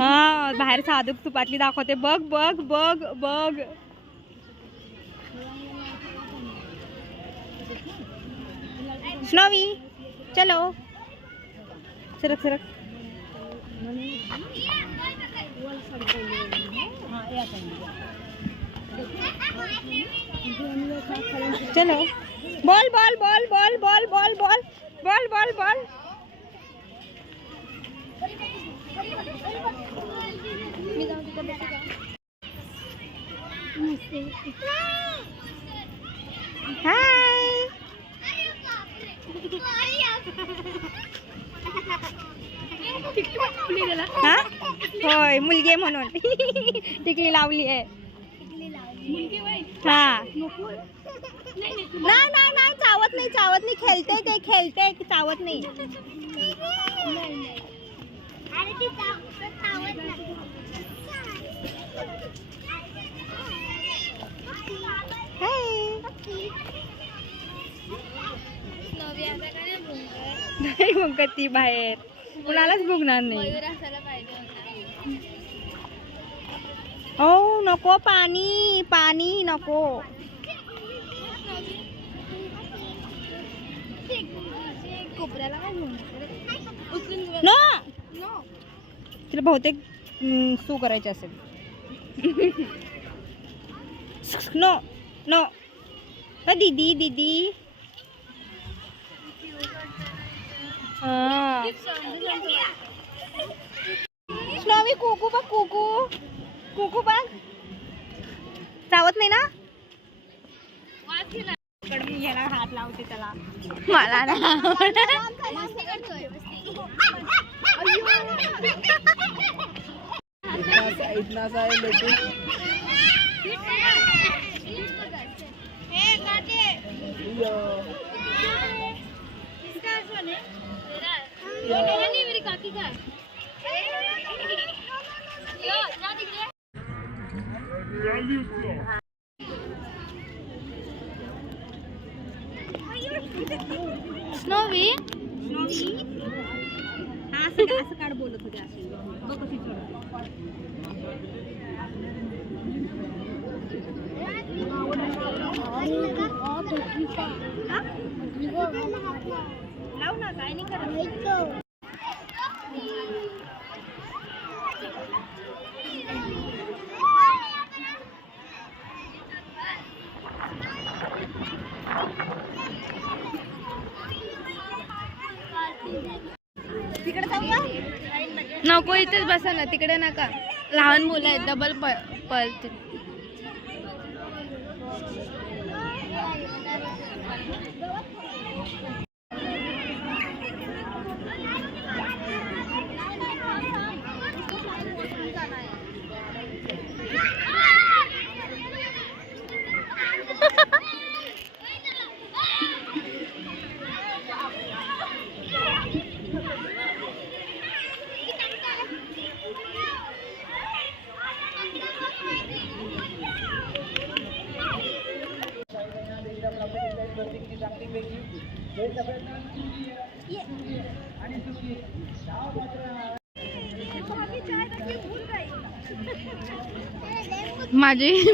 हा बाहेर साधूक तुपातली दाखवते बघ बघ बघ बघ. स्नोवी चलो सरक सरक. चलो ball ball ball ball ball ball ball ball ball ball. हाय होय मुलगी आहे म्हणून टिकली लावली आहे. हा नाही नाही नाही चावत नाही चावत नाही. खेळते ते खेळते चावत नाही. नाही मग ती बाहेर कुणालाच बघणार नाही. ओ नको पाणी पाणी नको. नो तिला बहुतेक सू करायचे असेल. नो नो दीदी दीदी. स्नोवी कुकू बघ कुकू कुकू बघ. चावत नाही ना. मी याला हात लावते त्याला. मला ना इतना सा है लेकिन मेरी काकी का स्नोवी स्नोवी हा असं काढ बोलत होते असे बघ कशी लाव ना काय नाही करत. तिकडे जाऊया. नको इथेच बसा ना तिकडे नका. लहान मुलं आहेत डबल पळते.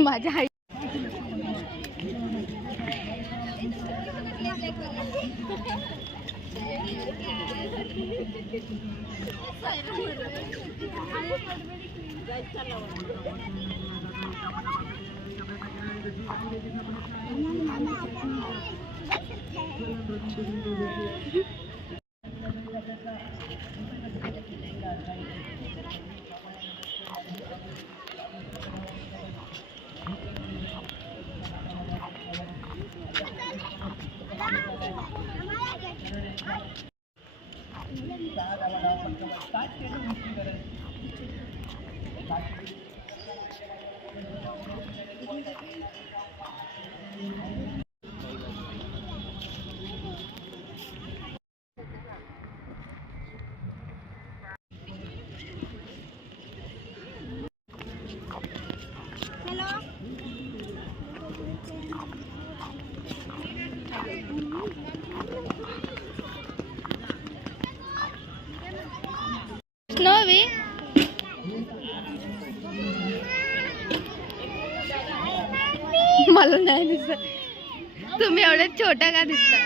माझ्या आई हेलो स्नोवी मला नाही दिसत. तुम्ही एवढे छोट्या का दिसता?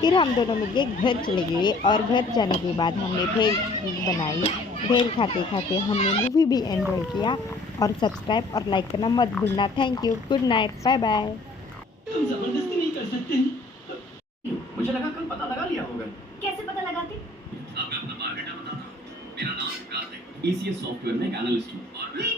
फिर हम दोनों मिलके घर चले गए और घर जाने के बाद हमने भेल बनाई। भेल खाते खाते हमने मूवी भी एंजॉय किया। और सब्सक्राइब और लाइक करना मत भूलना। Thank you, good night, bye bye. तुम जबरदस्ती नहीं कर सकते। मुझे लगा कल पता लगा लिया होगा। कैसे पता लगाते? अब मैं अपना बायोडाटा बताता हूँ। मेरा नाम विकास है। ECS सॉफ्टवेयर में एक एनालिस्ट हूँ और मैं